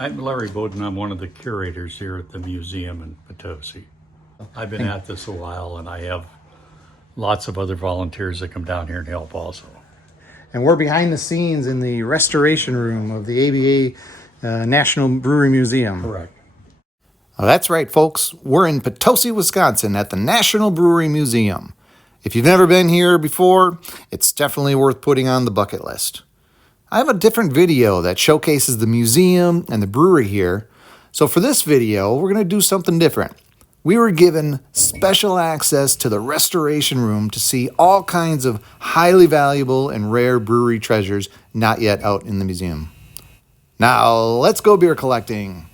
I'm Larry Bowden. I'm one of the curators here at the museum in Potosi. I've been at this a while, and I have lots of other volunteers that come down here and help also. And we're behind the scenes in the restoration room of the ABA National Brewery Museum. Correct. Oh, that's right, folks. We're in Potosi, Wisconsin at the National Brewery Museum. If you've never been here before, it's definitely worth putting on the bucket list. I have a different video that showcases the museum and the brewery here. So for this video, we're going to do something different. We were given special access to the restoration room to see all kinds of highly valuable and rare brewery treasures not yet out in the museum. Now, let's go beer collecting.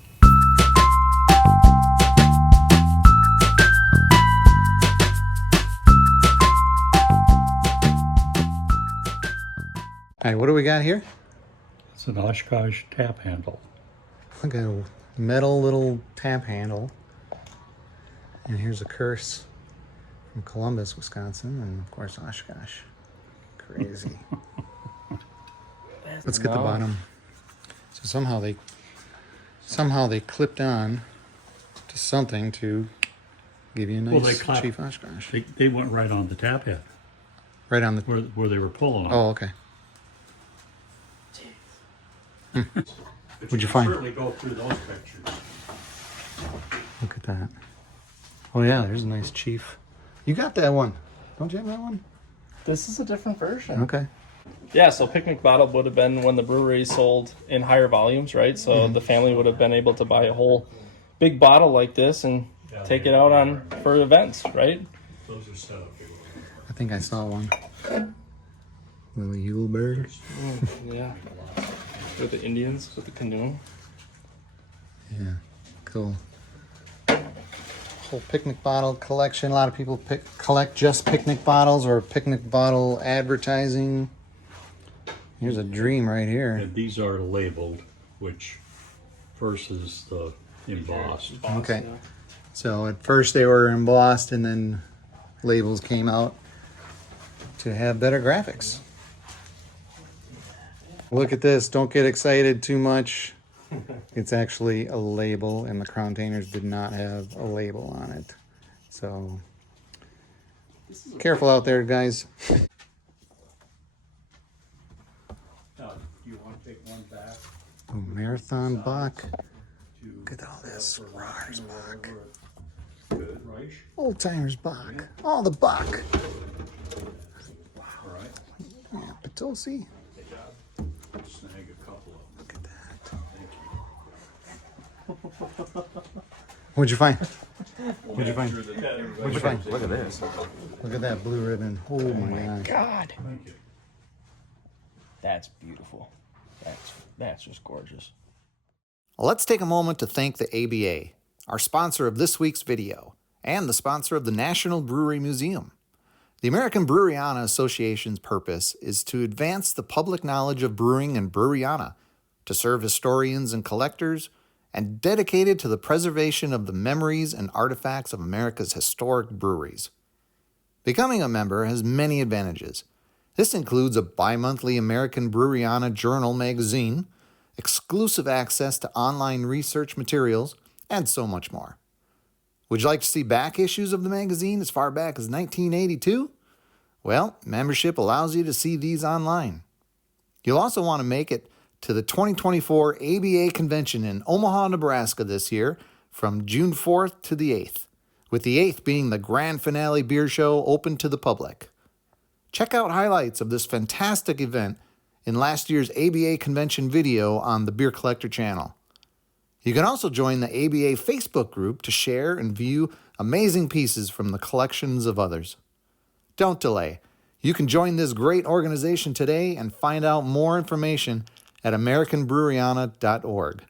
All right, what do we got here? It's an Oshkosh tap handle. Look at a metal little tap handle. And here's a curse from Columbus, Wisconsin, and of course Oshkosh. Crazy. Let's get the bottom. So somehow they clipped on to something to give you a nice Chief Oshkosh. They went right on the tap head. Right on the Where they were pulling on. Oh, okay. What'd you find? Certainly go through those pictures. Look at that. Oh yeah, there's a nice Chief. You got that one. Don't you have that one? This is a different version. Okay. Yeah, so picnic bottle would have been when the brewery sold in higher volumes, right? So the family would have been able to buy a whole big bottle like this and take it out on for events, right? Those are set up. I think I saw one. Little Yule bird. Yeah. With the Indians, with the canoe. Yeah, cool. Whole picnic bottle collection. A lot of people collect just picnic bottles or picnic bottle advertising. Here's a dream right here. And these are labeled, which first is the embossed. Okay. So at first they were embossed and then labels came out to have better graphics. Look at this. Don't get excited too much. It's actually a label, and the Crowntainers did not have a label on it. So careful out there, guys. Now, do you want to take one back? Oh, Marathon Bach. Look at all this. Rars Bach. Good, right? Old Timers Bach. All the Bach. All right. Yeah, Potosi. Snag a couple of them. Look at that. Thank you. What'd you find? What'd you find? What'd you find? Look at this. Look at that blue ribbon. Oh my gosh. God. Thank you. That's beautiful. That's just gorgeous. Let's take a moment to thank the ABA, our sponsor of this week's video, and the sponsor of the National Brewery Museum. The American Breweriana Association's purpose is to advance the public knowledge of brewing and Breweriana, to serve historians and collectors, and dedicated to the preservation of the memories and artifacts of America's historic breweries. Becoming a member has many advantages. This includes a bi-monthly American Breweriana Journal magazine, exclusive access to online research materials, and so much more. Would you like to see back issues of the magazine as far back as 1982? Well, membership allows you to see these online. You'll also want to make it to the 2024 ABA Convention in Omaha, Nebraska this year from June 4th to the 8th, with the 8th being the grand finale beer show open to the public. Check out highlights of this fantastic event in last year's ABA Convention video on the Beer Collector channel. You can also join the ABA Facebook group to share and view amazing pieces from the collections of others. Don't delay. You can join this great organization today and find out more information at AmericanBreweriana.org.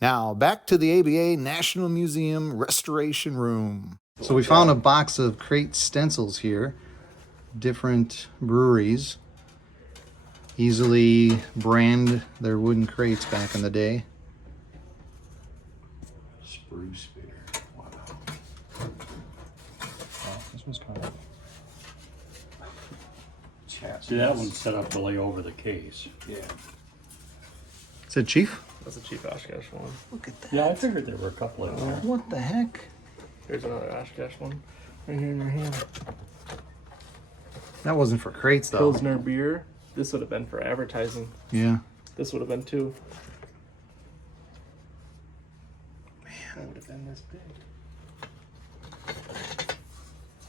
Now, back to the ABA National Museum Restoration Room. So we found a box of crate stencils here. Different breweries easily brand their wooden crates back in the day. Spruce beer. Wow. This one's kind of See, that one's set up to lay over the case. yeah. Is it Chief? That's a cheap Oshkosh one. Look at that. Yeah, I figured there were a couple in there. What the heck? Here's another Oshkosh one. Right here in your hand. That wasn't for crates though. Pilsner beer. This would have been for advertising. Yeah. This would have been too. Man, that would have been this big.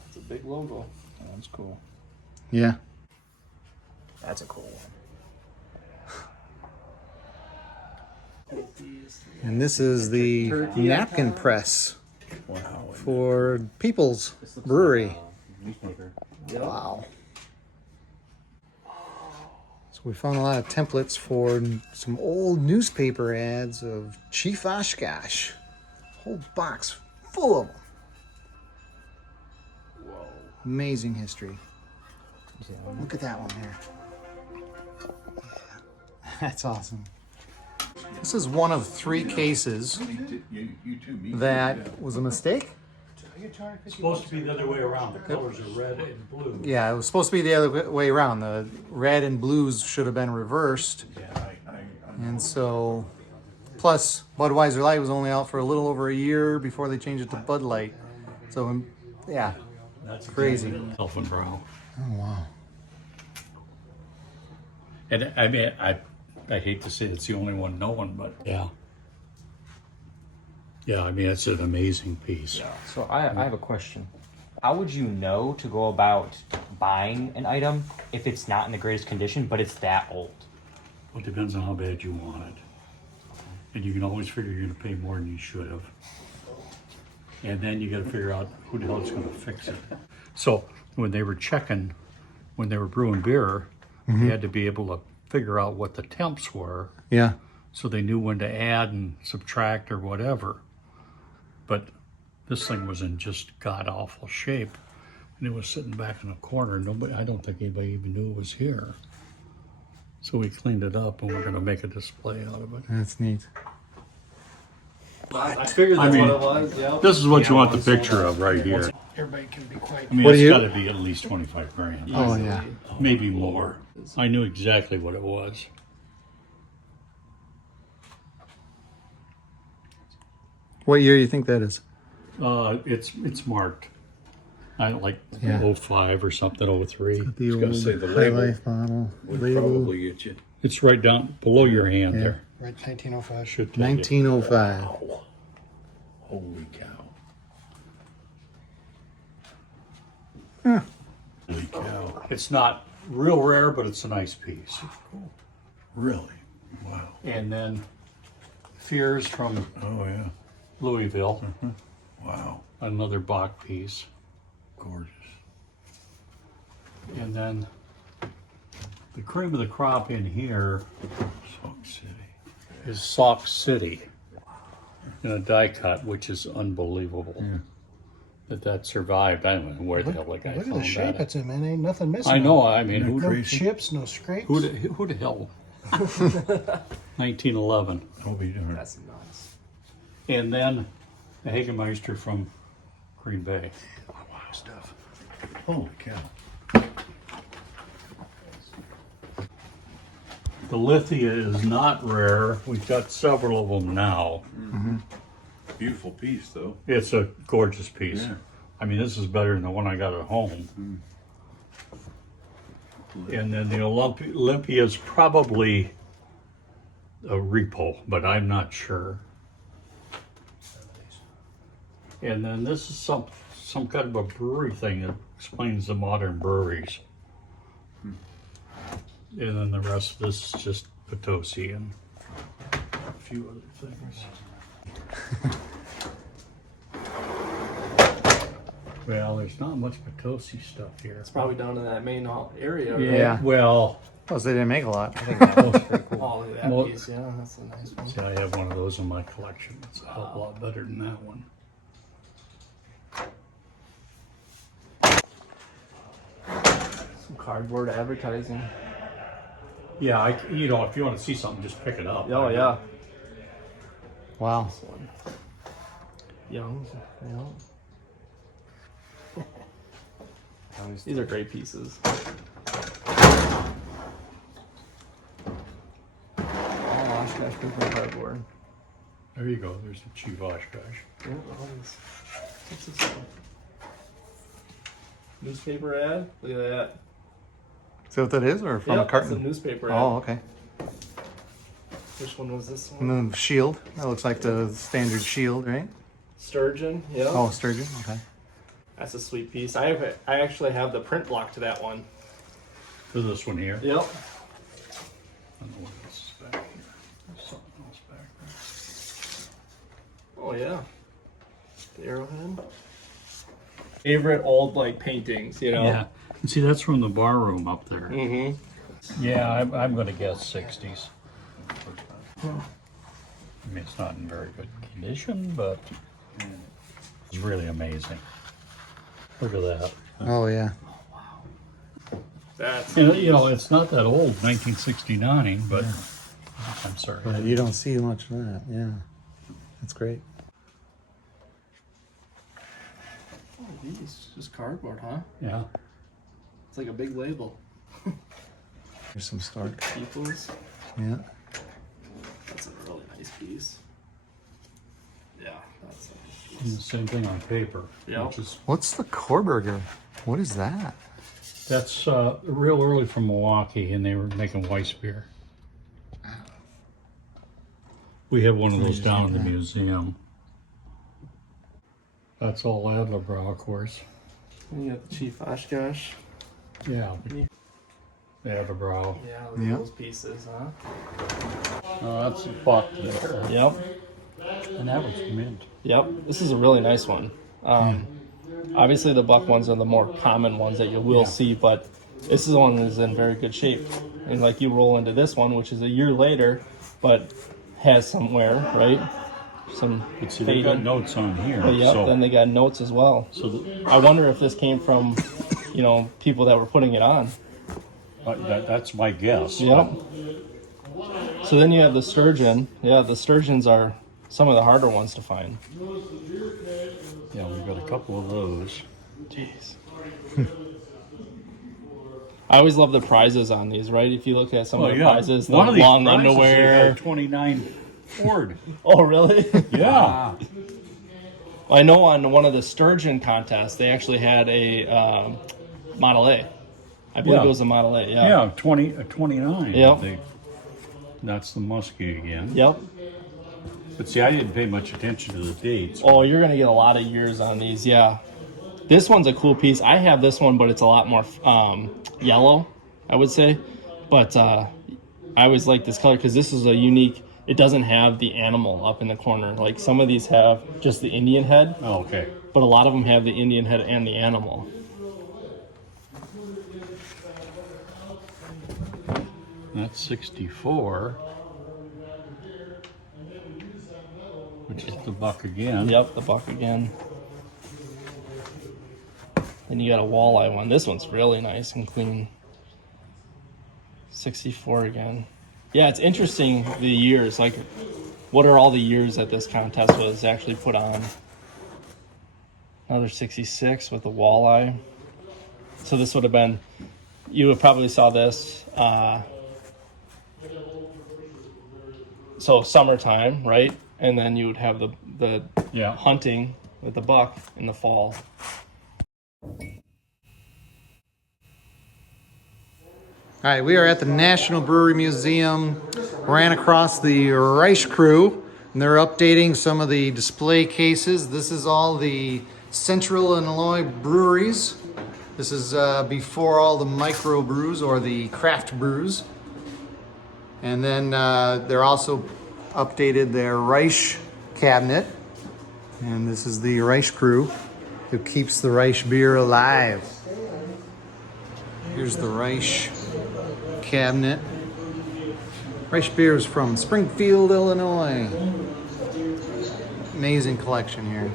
It's a big logo. That's cool. Yeah. That's a cool one. And this is the napkin press Wow. for People's Brewery. Newspaper. Yep. Wow. So we found a lot of templates for some old newspaper ads of Chief Oshkosh. Whole box full of them. Whoa. Amazing history. Look at that one here. That's awesome. This is one of 3 cases that was a mistake. It's supposed to be the other way around. The colors are red and blue. Yeah, it was supposed to be the other way around. The red and blues should have been reversed. And so, plus Budweiser Light was only out for a little over a year before they changed it to Bud Light. So, yeah, That's crazy. Elfenbrow. Oh, wow. And I mean, I hate to say it's the only one known, but yeah. Yeah, I mean, it's an amazing piece. So I have a question. How would you know to go about buying an item if it's not in the greatest condition, but it's that old? Well, it depends on how bad you want it. And you can always figure you're going to pay more than you should have. And then you got to figure out who the hell is going to fix it. So when they were checking, when they were brewing beer, they had to be able to figure out what the temps were, Yeah. so they knew when to add and subtract or whatever. But this thing was in just god awful shape, and it was sitting back in a corner. I don't think anybody even knew it was here. So we cleaned it up, and we're going to make a display out of it. That's neat. I figured that's what it was. Yep. This is what you want the picture of right here. Everybody can be quiet. I mean, What do it's you- got to be at least 25 grand. Oh, yeah. Maybe more. I knew exactly what it was. What year do you think that is? It's marked. I don't like Yeah. 05 or something, 03. The gonna old say the High label Life bottle. would Label. probably get you. It's right down below your hand Yeah. there. Right, 1905. Should tell you. 1905. Holy cow. Holy cow. It's not real rare, but it's a nice piece. Really? Wow. And then Fears from Oh, yeah. Louisville, Wow. another Bach piece. Gorgeous. And then the cream of the crop in here Sauk City. is Sauk City in a die cut, which is unbelievable that survived. I don't know where the hell the guy Look at found the shape that. it's in, man. Ain't nothing missing. I know. I mean, No chips, no scrapes. who the hell? 1911. I'll be darned. That's nuts. And then the Hagemeister from Green Bay. Stuff. Holy cow. The Lithia is not rare. We've got several of them now. Beautiful piece, though. It's a gorgeous piece. Yeah. I mean, this is better than the one I got at home. And then the Olympia is probably a repo, but I'm not sure. And then this is some kind of a brewery thing that explains the modern breweries. And then the rest of this is just Potosi and a few other things. Well, there's not much Potosi stuff here. It's probably down in that main hall area. Yeah. Well, Plus, they didn't make a lot. Oh, look at that Well- piece. Yeah, that's a nice one. see, I have one of those in my collection. It's a hell of a lot better than that one. Some cardboard advertising. Yeah, if you want to see something, just pick it up. Oh yeah. Wow. This one. Young. These are great pieces. All Oshkosh paper cardboard. There you go. There's the cheap Oshkosh. Yeah, what's this one? Newspaper ad. Look at that. Is that what that is, or from a Yep, that's a carton? newspaper ad. Oh, okay. Which one was this And one? then the shield. That looks like the standard shield, right? Sturgeon. Yeah. Oh, sturgeon. Okay. That's a sweet piece. I actually have the print block to that one. For this one here. Yep. I don't know what this is back here. There's something else back there. Oh yeah. The arrowhead. Favorite old like paintings, you know. Yeah. And see, that's from the bar room up there. Mm-hmm. Yeah, I'm going to guess 60s. I mean, it's not in very good condition, but it's really amazing. Look at that. Oh yeah. That's And, you know, it's not that old, 1969, but I'm sorry. But you don't see much of that. Yeah. That's great. oh, these just cardboard, huh? Yeah. It's like a big label. Here's some Stark. Peoples. Yeah. That's a really nice piece. Yeah, that's a nice And the piece. same thing on paper. Yeah. Which is, What's the Korberger? What is that? that's real early from Milwaukee, and they were making Weiss beer. We have one of those down in the museum. That's all Adlerbrow, of course. And you got the Chief Oshkosh. Yeah. The Adlerbrow. Yeah, look at Yeah. those pieces, huh? That's a buck there. Yep. And that was mint. Yep. This is a really nice one. Obviously, the buck ones are the more common ones that you will see, but this is one that is in very good shape. And like you roll into this one, which is a year later, but has some wear, right? Some But see, they've got fading. notes on here. But yep, so, then they got notes as well. so I wonder if this came from, you know, people that were putting it on. that's my guess. Yep. So then you have the sturgeon. Yeah, the sturgeons are some of the harder ones to find. Yeah, we've got a couple of those. Jeez. I always love the prizes on these, right? If you look at some of the prizes, the One of these long prizes, they underwear. got 29 Ford. Oh, really? Yeah. I know on one of the sturgeon contests, they actually had a Model A. I believe Yeah. it was a Model A. Yeah. Yeah, 29. Yep. That's the muskie again. Yep. But see, I didn't pay much attention to the dates. Oh, you're gonna get a lot of years on these. Yeah. This one's a cool piece. I have this one, but it's a lot more yellow, I would say. But I always like this color because this is a unique. It doesn't have the animal up in the corner. Like some of these have just the Indian head, Oh, okay. but a lot of them have the Indian head and the animal. That's 64. Which is the buck again. Yep, the buck again. Then you got a walleye one. This one's really nice and clean. 64 again. Yeah, it's interesting the years. Like, what are all the years that this contest was actually put on? Another 66 with the walleye. So this would have been, you would probably saw this. So summertime, right? And then you would have the Yeah. hunting with the buck in the fall. All right, we are at the National Brewery Museum. Ran across the Reich crew, and they're updating some of the display cases. This is all the Central Illinois breweries. This is before all the micro brews or the craft brews. And then they're also updated their Reich cabinet. And this is the Reich crew who keeps the Reich beer alive. Here's the Reich cabinet. Reich beer is from Springfield, Illinois. Amazing collection here.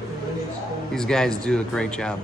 These guys do a great job.